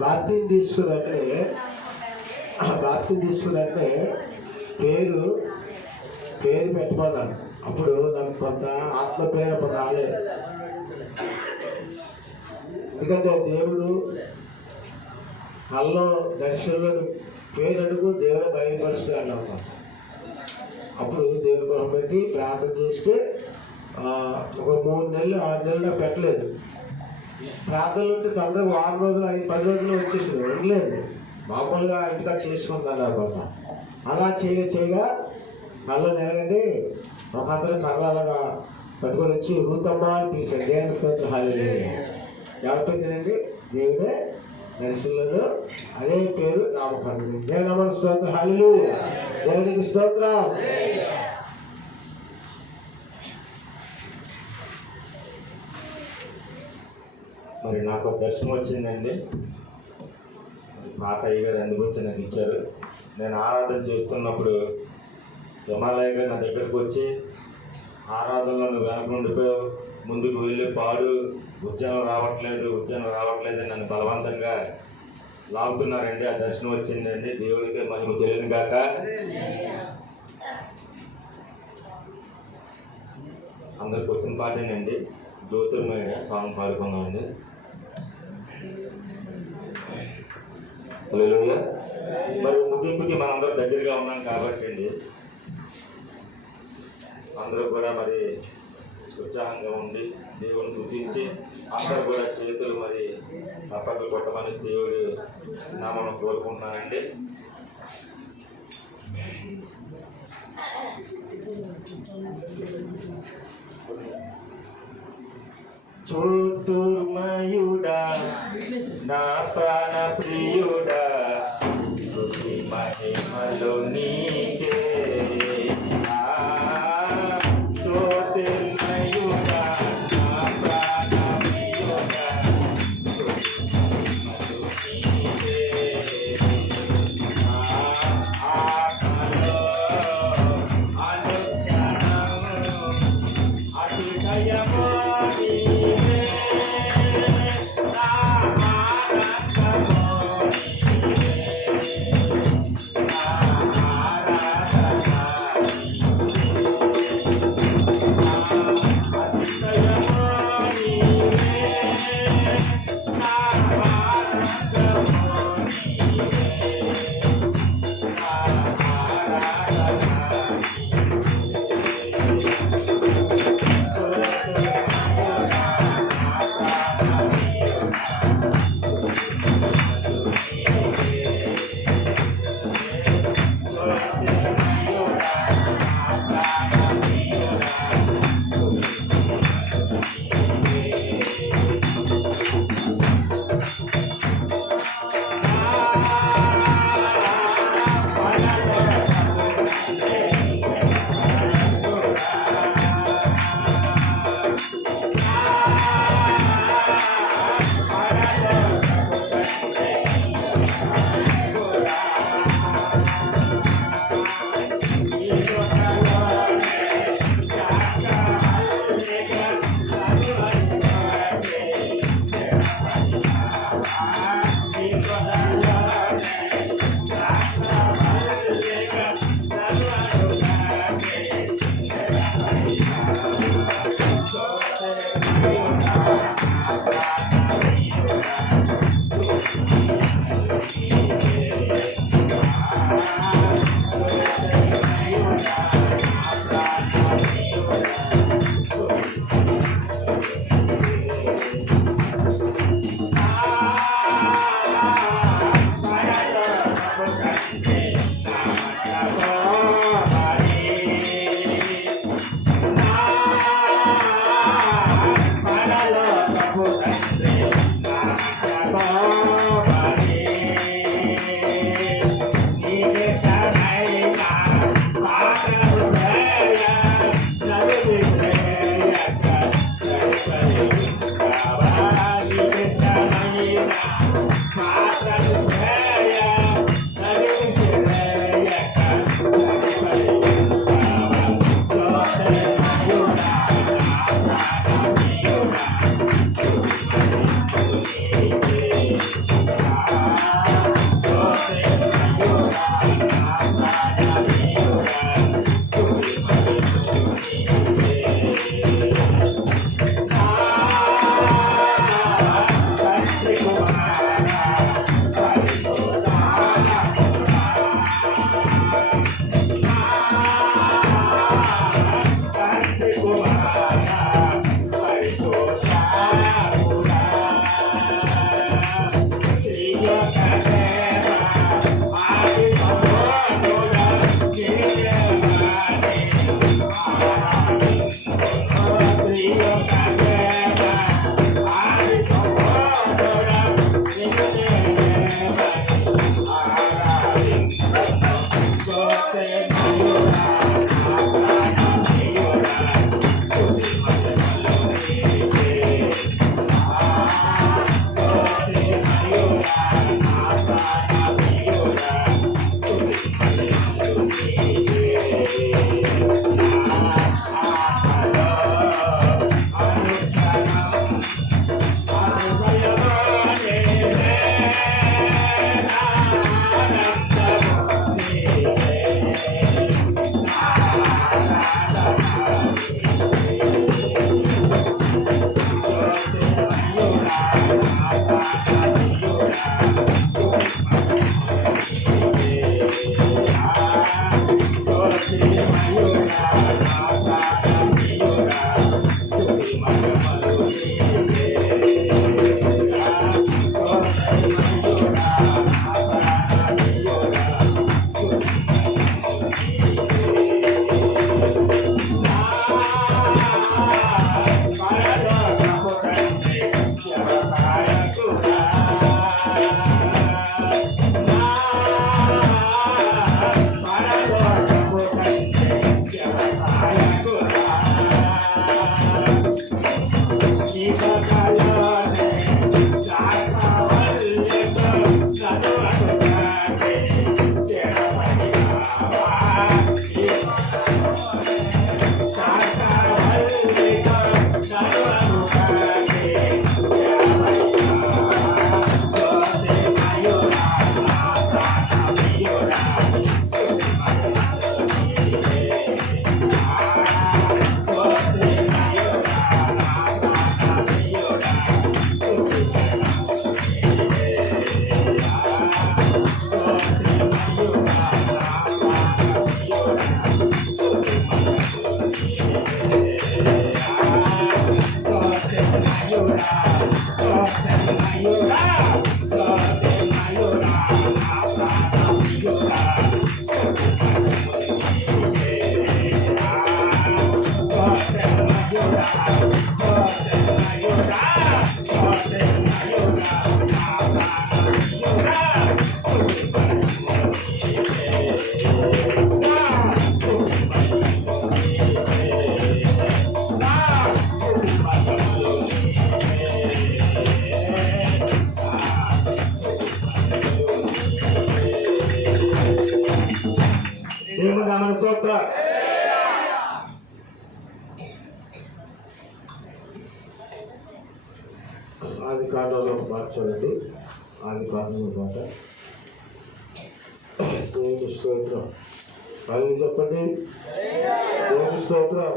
బాప్తిజం తీసుకున్నట్టే పేరు పెట్టమన్నాను. అప్పుడు నాకు కొంత ఆత్మ పేరు అప్పుడు రాలేదు. ఎందుకంటే దేవుడు కల్లో దర్శనంలో పేరు అడుగు దేవుడు బయలుపరుస్తాడు అన్నమాట. అప్పుడు దేవుడి కొరకు పెట్టి ప్రార్థన చేస్తే ఒక 3 నెలలు 6 నెలలు పెట్టలేదు. ప్రార్థనలు ఉంటే తొందరగా 6 రోజులు 10 రోజులు వచ్చేసింది. ఉండలేదు. మామూలుగా ఇంటికా చేసుకుంటాను అనమాట. అలా చేయగా కళ్ళు నెలగండి ఒక అతను కళ్ళు అలాగా పట్టుకొని వచ్చి రూతమ్మ అని పిలిచాడు. దేవుని స్తోత్రం. హల్లెలూయా. ఎవరి పెట్టిందండి? దేవుడే దర్శనంలో అదే పేరు నామకరణం. దేవుని స్తోత్రం. హల్లెలూయా. దేవునికి స్తోత్రం. మరి నాకు ఒక దర్శనం వచ్చిందండి. పాత అయ్య గారు అందుకొచ్చి నాకు ఇచ్చారు. నేను ఆరాధన చేస్తున్నప్పుడు జమాలయ్య గారు నా దగ్గరకు వచ్చి ఆరాధనలో నువ్వు వెనక ఉండిపోయావు, ముందుకు వెళ్ళి పాడు, ఉద్యానం రావట్లేదు నన్ను బలవంతంగా లాగుతున్నారండి. ఆ దర్శనం వచ్చిందండి. దేవుడికి మహిమ తెలియను కాక అందరికి వచ్చిన పాటేనండి, జ్యోతిర్మయ సాంగ్ పాడుకున్నామండి. హల్లెలూయా. మరి ముగింపుకి మనందరూ దగ్గరగా ఉన్నాం కాబట్టి అండి, అందరూ కూడా మరి ఉత్సాహంగా ఉండి దేవుని గుర్తించి అందరూ కూడా చేతులు మరి తప్పట్లు కొట్టమని దేవుడి నామను కోరుకుంటున్నానండి. జ్యోతిర్మయుడా నా ప్రాణ ప్రియుడా, స్తుతి మహిమలు నీకే. జ్యోతిర్మయుడా నా ప్రాణ ప్రియుడా, స్తుతి మహిమలు నీకే. ఆత్మలో అనుక్షణము అతిశయము నీవే, నా ఆనందము నీవే, నా దేవుని నామమున స్తోత్రం. ఆది కాలంలో పాట చూడండి. ఆది కాలంలో పాట. దేవుని స్తోత్రం. అది చెప్పండి. దేవుని స్తోత్రం.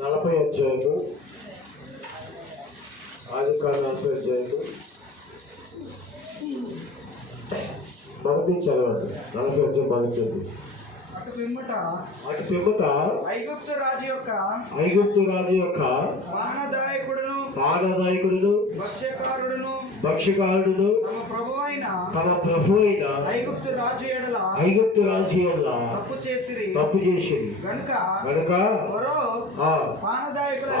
నలభై అధ్యాయము ఆది కాలం 40 అధ్యాయము మొదటి చదవండి. 40 అధ్యాయం మొదటి. అటు పిమ్మట ఐగుప్తు రాజు యొక్క పానదాయకుడును భక్ష్యకారుడును తమ ప్రభు అయిన ఐగుప్తు రాజు ఎడల తప్పు చేసిరి గనుక పానదాయకుల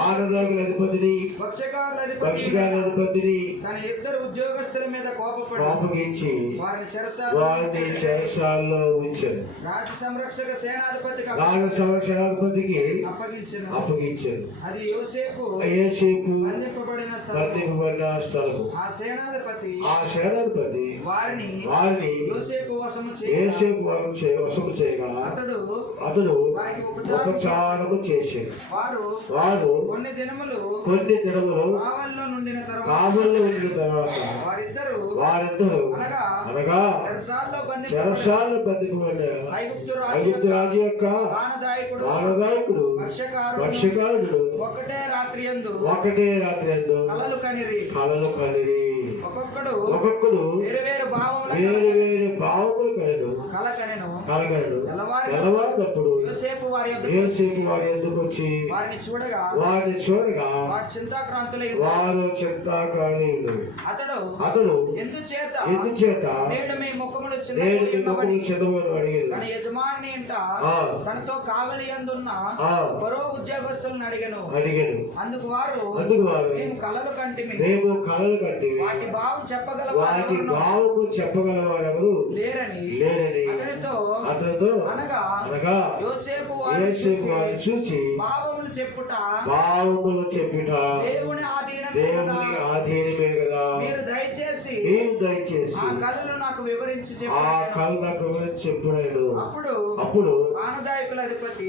అధిపతిని భక్ష్యకారుల అధిపతిని తన ఇద్దరు ఉద్యోగస్తుల మీద కోపగించి వారిని చెరసాలలో ఉంచారు. రాజు సంరక్షక సేనాధిపతికి అప్పగించారు. అది యోసేపు బంధింపబడిన స్థలము. ఆ సేనాధిపతి వారిని యోసేపు వశము చేయగా అతడు ఉపచారము చేశాడు. వారు కొన్ని దినములు కావలిలో ఉండిన తర్వాత వారిద్దరు అనగా చెరసాలలో బంధింపబడ్డారు. ఐగుప్తు రాజు యొక్క పానదాయకుడు భక్ష్యకారుడు ఒకటే రాత్రి యందు కలలు కనిరి. ఒక్కొక్కడు వేరు భావములు కలగడు. తెల్లవారినప్పుడు యోసేపు వారి యొద్దకు వచ్చి వారిని చూడగా వారు చింతాక్రాంతులైన అతడు ఎందుచేత నేడు మీ ముఖములు చిన్నబడి అడిగాడు. యజమాని ఇంట తనతో కావలి యందున్న మరో ఉద్యోగస్తులను అడిగాను. అందుకు వారు మేము కలలు కంటిమి వాటి భావం చెప్పగలవారెవరు లేరని అతనితో అనగా యోసేపు వారిని చూచి భావములు చెప్పుట దేవుని ఆధీనమే కదా. మీరు దయచేసి దయచేసి ఆ కళను నాకు వివరించి ఆ చెప్పాడు. కళ నాకు వివరించి చెప్పాడు. అప్పుడు పానదాయకుల అధిపతి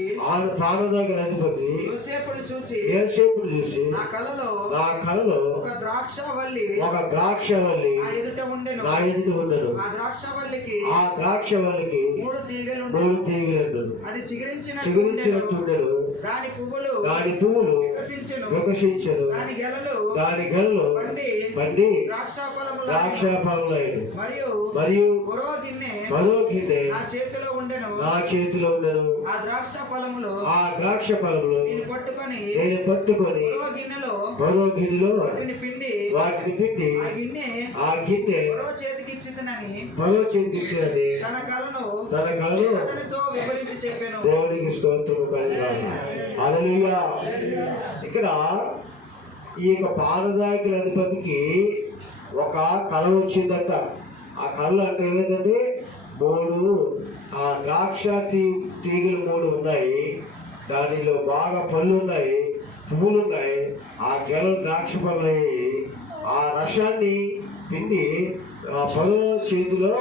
యోసేపును చూచి నా కలలో ఒక ద్రాక్షవల్లి నా ఎదుట ఉండెను. ఆ ద్రాక్షవల్లికి 3 తీగలు అది చిగురించినట్టు దాని పువ్వులు వికసించెను. దాని గెలలు పండి ద్రాక్షఫలములైన మరియు మరో గిన్నె నా చేతిలో ఉండెను. ఆ ద్రాక్ష ఫలములు నేను పట్టుకొని మరో గిన్నెలో వాటిని పిండి ఆ గిన్నె మరో చేతికి ఇచ్చితనని తన కలను అతనితో వివరించి చెప్పాను. దేవునికి స్తోత్రము కలుగుగాక. హల్లెలూయా. ఇక్కడ ఈ యొక్క పానదాయకుల అధిపతికి ఒక కళ వచ్చిందట. ఆ కళ అంటే ఏమిటంటే 3 ద్రాక్ష తీగలు 3 ఉన్నాయి. దానిలో బాగా పళ్ళు ఉన్నాయి, పువ్వులు ఉన్నాయి. ఆ గెలలు ద్రాక్ష పళ్ళు అయ్యి ఆ రసాన్ని పిండి ఆ పొల చేతిలో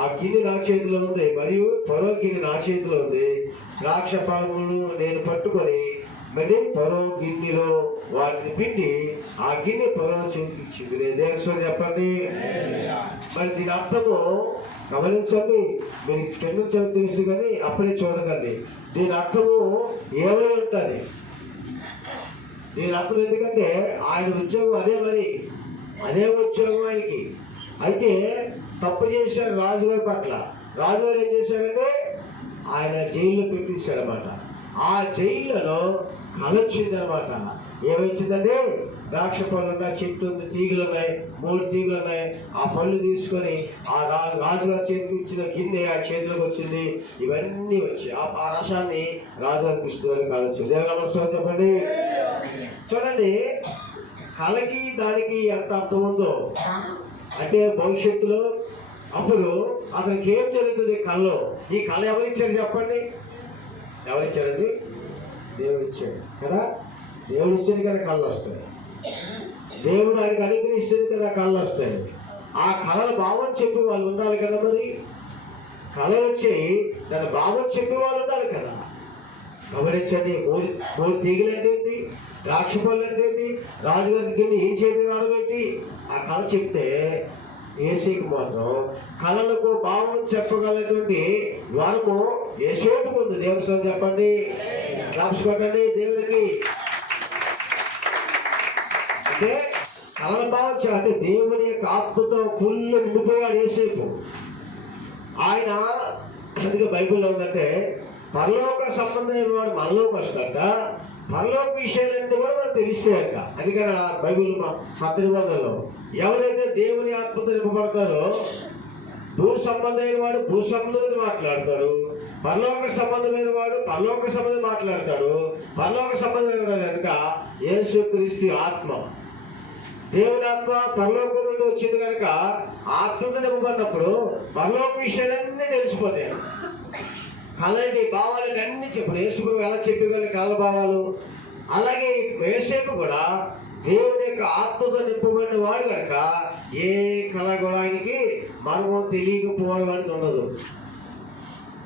ఆ గిన్నె నా చేతిలో ఉంది మరియు పొరవ గిన్నె నా చేతిలో ఉంది. ద్రాక్ష పళ్ళను నేను పట్టుకొని మరి పొరవ గిన్నెలో వాటిని పిండి ఆ గిన్నె పొరవ చేతికి ఇచ్చింది. దేవస్వామి చెప్పండి. మరి దీని అర్థము గమనించండి. మీరు కింద తెలుసు కానీ అప్పుడే చూడకండి. దీని అర్థము ఏమై ఉంటుంది. దీని అర్థం ఎందుకంటే ఆయన ఉద్యోగం అదే ఉద్యోగం ఆయనకి. అయితే తప్పు చేశాడు రాజుగారి పట్ల. రాజుగారు ఏం చేశాడంటే ఆయన జైల్లో పెట్టేశాడనమాట. ఆ జైల్లో కళ వచ్చిందనమాట. ఏమొచ్చిందంటే ద్రాక్ష పళ్ళు ఉన్నాయి, చెట్టు ఉంది, తీగలు ఉన్నాయి, 3 తీగలు ఉన్నాయి. ఆ పళ్ళు తీసుకొని ఆ రాజుగారి చేతికి ఇచ్చిన గిన్నె ఆ చేతిలోకి వచ్చింది. ఇవన్నీ వచ్చి ఆ రసాన్ని రాజుగారికి ఇస్తుందని కళ వచ్చింది. నమస్కారం చెప్పండి. చూడండి, కళకి దానికి ఎంత అర్థం ఉందో. అంటే భవిష్యత్తులో అప్పుడు అతనికి ఏం జరుగుతుంది కళలో. ఈ కళ ఎవరిచ్చారు చెప్పండి? ఎవరిచ్చారండి? దేవుడిచ్చాడు కదా. దేవుడిచ్చాడు కదా కళ్ళు వస్తాయి. దేవుడు ఆయనకు అనుగ్రహిస్తుంది కదా కళ్ళు వస్తాయి. ఆ కళల భావం చెప్పి వాళ్ళు ఉండాలి కదా. మరి కళలు వచ్చి దాని భావం చెప్పి వాళ్ళు ఉండాలి కదా. గమనించండి. 3 తీగలు ఏంటి, ద్రాక్ష పళ్ళు ఏంటి, రాజుగారికి ఏం చేయడం రావబెట్టి ఆ కళ చెప్తే ఏసీకి మాత్రం కళలకు భావం చెప్పగలటువంటి వరము ఏసేపుకు ఉంది. దేవస్వామి చెప్పండి. రాసుకోకండి దేవుడికి. అంటే కళల భావం అంటే దేవుని యొక్క ఆత్మతో ఫుల్ నిండిపోయాడు ఏసేపు. ఆయన అందుకే బైబిల్లో ఉందంటే పరలోక సంబంధమైన వాడు మనలోకి వస్తాక పరలోక విషయాలన్నీ కూడా మనకు తెలిసాక. అందుకని బైబిల్ 10 ఎవరైతే దేవుని ఆత్మతో నింపబడతారో భూ సంబంధమైన వాడు భూ సంబంధం మాట్లాడతాడు, పరలోక సంబంధమైన వాడు పరలోక సంబంధం మాట్లాడతాడు. పరలోక సంబంధమైన వాడు కనుక యేసుక్రీస్తు ఆత్మ, దేవుని ఆత్మ పరలోకం నుండి వచ్చింది కనుక ఆత్మతో నింపబడినప్పుడు పరలోక విషయాలన్నీ తెలిసిపోతాయి. కళని భావాలని అన్ని చెప్పారు. యేసుప్రభు ఎలా చెప్పగలిగిన కళ భావాలు. అలాగే యేసేపు కూడా దేవుని యొక్క ఆత్మతో నింపబడిన వాడు కనుక ఏ కళ కూడా ఆయనకి మనము తెలియకపోవడం అనేది ఉండదు.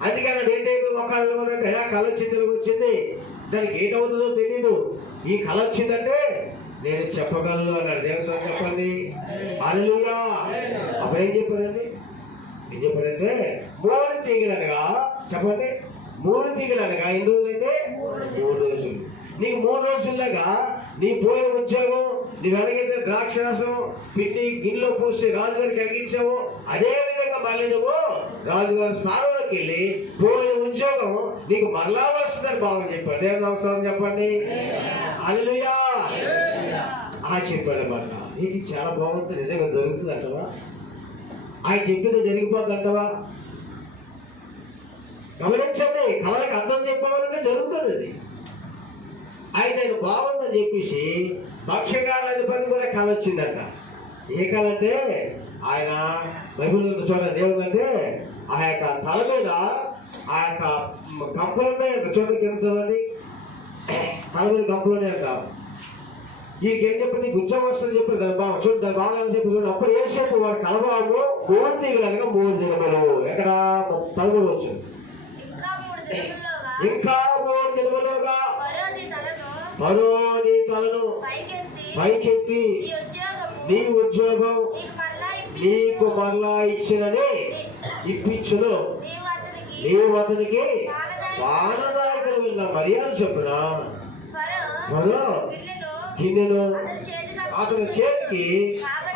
అందుకని ఏంటైతే ఒకళ్ళంటే ఆ కళ వచ్చింది దానికి ఏంటవుతుందో తెలీదు. ఈ కళ వచ్చిందంటే నేను చెప్పగలను అన్నాడు. దేవస్వామి చెప్పండి. హల్లెలూయా. అప్పుడు ఏం చెప్పారండి? ఏం చెప్పారంటే 3 తీగలు అనగా చెప్పండి. 3 తీగలు అనగా ఎన్ని రోజులైతే 3 రోజులు. నీకు 3 రోజుల్లాగా నీ పోయిన ఉద్యోగం నువ్వు ఎలాగైతే ద్రాక్షరసం పిట్టి గిన్నెలో పోసి రాజుగారికి కలిగించావు అదే విధంగా మళ్ళీ నువ్వు రాజుగారి స్థానంలోకి వెళ్ళి పోయిన ఉద్యోగం నీకు మరలా వస్తుందని బాగా చెప్పాడు. దేవుని అవసరం చెప్పండి. హల్లెలూయా. చెప్పాడు అన్నమాట. నీకు చాలా బాగుంటుంది. నిజంగా జరుగుతుంది అంటవా? ఆయన చెప్పింది జరిగిపోద్ది అంటవా? గమనించండి. కళలకు అర్థం చెప్పాలంటే జరుగుతుంది అది. ఆయన బాగుందని చెప్పేసి భక్ష్యకాల అధిపతి కూడా కళ వచ్చిందట. ఏ కళ అంటే ఆయన బైబిల్ చూడండి. దేవుడు అంటే ఆ యొక్క తల మీద ఆ యొక్క కప్పలు ఉన్నాయంట. చూడండి కింద చూడండి. తల మీద కప్పలు ఉన్నాయంట. ఈయనకేం చెప్పి నీకు ఉద్యోగం వస్తుంది చెప్పారు దాని బాగా చూడు దాని బాగా అని చెప్పి చూడండి. అప్పుడు ఏసేపు వాడు కలవాము 3 దిగులనగా 3 దినములు ఎక్కడ 13 వచ్చింది. ఇంకా 3 దినములుగా ఫరో నీ తలను పైకెత్తి నీ ఉద్యోగం నీకు మరలా ఇప్పించును. నీవు అతనికి వానదాయకుడు విన్న మర్యాద చెప్పున ఫరో గిన్నెను అతని చేతికి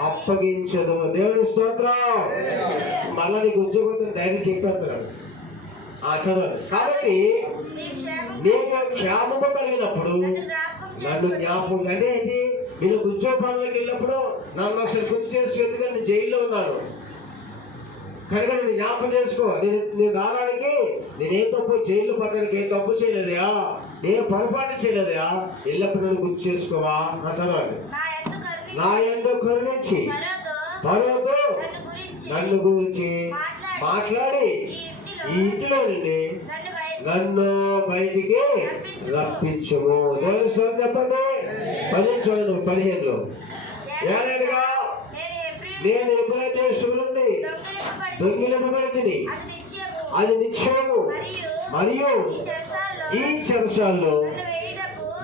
అప్పగించదు. దేవుని స్తోత్రం. మళ్ళా నీకు ఉద్యోగం ధైర్యం చెప్పేస్తున్నాడు. చదవండి. కాబట్టి నీకు క్షేమము కలిగినప్పుడు నన్ను జ్ఞాపకం అంటే ఏంటి? నేను ఉద్యోగాలకు వెళ్ళినప్పుడు నన్ను అసలు గుర్తు చేసి ఎందుకంటే నేను జైల్లో ఉన్నాను కనుక నేను జ్ఞాపకం చేసుకో. నేను రావడానికి నేనేం తప్పు జైల్లో పట్టడానికి ఏం తప్పు చేయలేదా, నేను పొరపాటు చేయలేదా, ఎల్లప్పుడు నన్ను గుర్తు చేసుకోవా. చదవండి. నా యందు కరుణించి ఫరోతో నన్ను గురించి మాట్లాడి ఈ ఇంటిలో నుండి నన్ను బయటికి రప్పించము. చెప్పండి 15లో ఏలైనగా నేను ఎప్పుడైతే శివుని దొంగిలింపబడితిని అది నిశ్చయము మరియు ఈ చెరసాల్లో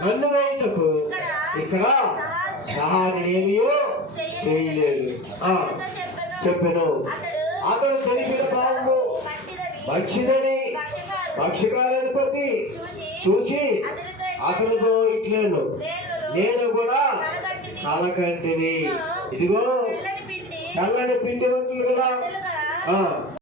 నన్ను వేయుటకు ఇక్కడ సహాయం ఏమీ చేయలేదు చెప్పాను. అతడు తెలిసిన భావము మంచిదని పక్షికాలధిపతి చూసి అతనితో ఇట్లేను నేను కూడా కలకంటిని. ఇదిగో చల్లని పిండి వంటలు కదా